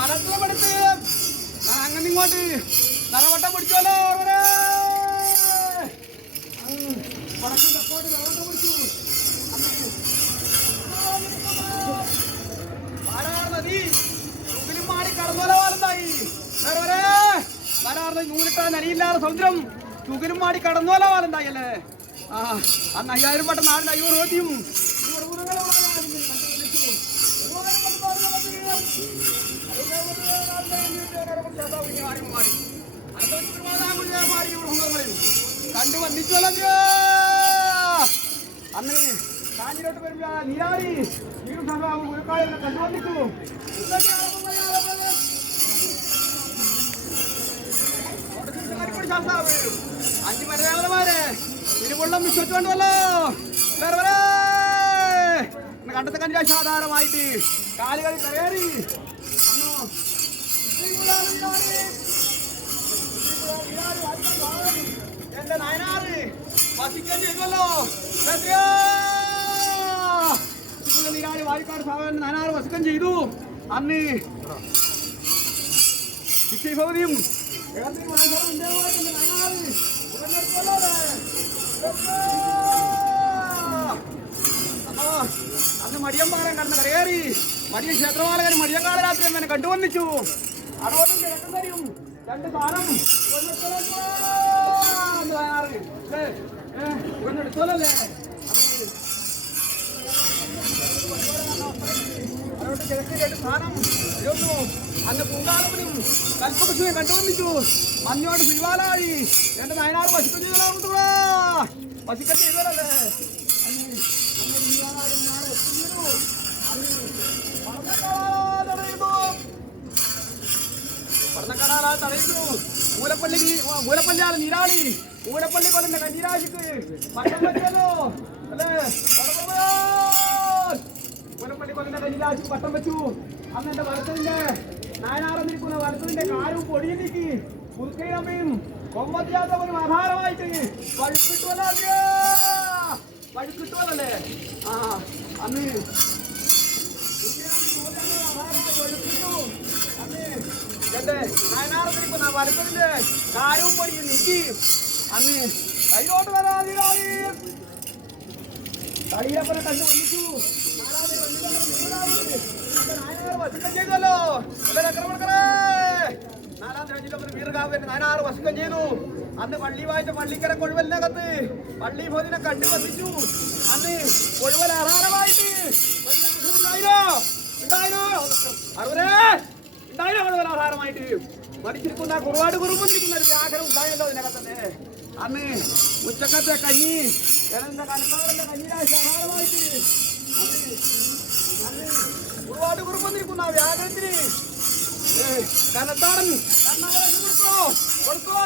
വലത്തിലെടുത്ത് അങ്ങനെ ഇങ്ങോട്ട് നിറവട്ടം പിടിച്ചോലോ വടക്ക് തെക്കോട്ട് നിറവട്ടം പിടിച്ചു. പാടാർ നദി. മുമ്പിലും മാറി കടന്നോല വാലന്തായി വരാറിന് നൂലിട്ട നരിയില്ലാതെ സമുദ്രം തുകരും മാടി കടന്നോല വാലുണ്ടായി അല്ലേ? ആ അന്ന് അയ്യായിരം പട്ട നാടിന്റെ അയ്യൂർ ഓദ്യം കണ്ടു വന്നിച്ചു അന്ന് കാഞ്ഞിലോട്ട് വരുമ്പോ നീരാളി നീരും സംഭവം ഒരു കാര്യം കണ്ടു വന്നിട്ടു. അഞ്ച് മലയാളമാരെ ഇരുവെള്ളം വിശ്വസിച്ചുകൊണ്ടല്ലോ. കണ്ടത്തെ കഞ്ചാ സാധാരണമായിട്ട് കാലുകൾ കയറി എന്റെ നയനാറ് വസിക്കാൻ ചെയ്തല്ലോ നീരാളി വാഴിക്കാട് സാധനം നയനാറ് വസിക്കം ചെയ്തു. അന്ന് ശിക്ഷ ഭവതിയും അന്ന് മടിയമ്പാലം കടന്ന് കരയേറി. മടിയ ക്ഷേത്രമാലകൻ മടിയക്കാല രാത്രി എന്നെ കണ്ടുവന്നിച്ചു. അതോടും കിഴക്കും തരും രണ്ട് അന്ന് പൂങ്കാലപ്പനും കൽപ്പകൃഷ്ണനെ കണ്ടുവന്നിച്ചു മഞ്ഞോട് പിരിവാലായി രണ്ട് നയനാറ് പശുക്കം ചെയ്തോളാ പശുക്കം ചെയ്തോലല്ലേ പഠനക്കടാലാ തടയുന്നു. മൂലപ്പള്ളി നീരാളി. മൂലപ്പള്ളി കൊല്ലുന്ന കഞ്ഞിരാശിക്ക് പട്ടം വെച്ചല്ലോ അല്ലേ. മൂലപ്പള്ളി കൊല്ലുന്ന കഞ്ഞിരാശിക്ക് പട്ടം വെച്ചു. അന്ന് എന്റെ വലത്തിന്റെ നായനാറന്നിരിക്കുന്ന വലത്തിന്റെ കാലും പൊടിയും നീക്കി വഴുക്കിട്ടുവല്ലോ വഴുക്കിട്ടുവല്ലേ? ആ അന്ന് നീക്കിയും അന്ന് പള്ളി വായിച്ച പള്ളിക്കര കൊഴുവലിനകത്ത് പള്ളി ഭോജനെ കണ്ടു വസിച്ചു. അന്ന് കൊഴുവൽ ആഹാരമായിട്ട് ഉണ്ടായിരോ ഉണ്ടായിരോ അറിവരേ దాయిన అవడవల ఆధారమైంది మరిచిరుకున్న గురువాడు గురుముద్రికున్నది వ్యాకరం దాయిలో నెలతనే అమ్మి ఉచ్చకత కని ఎనంద కనపారంద కనీరాశ ఆధారమైంది గురువాడు గురుముద్రికున్న వ్యాకరణిని కనతాడని కన్నవాడు గురుకో కొడుకో.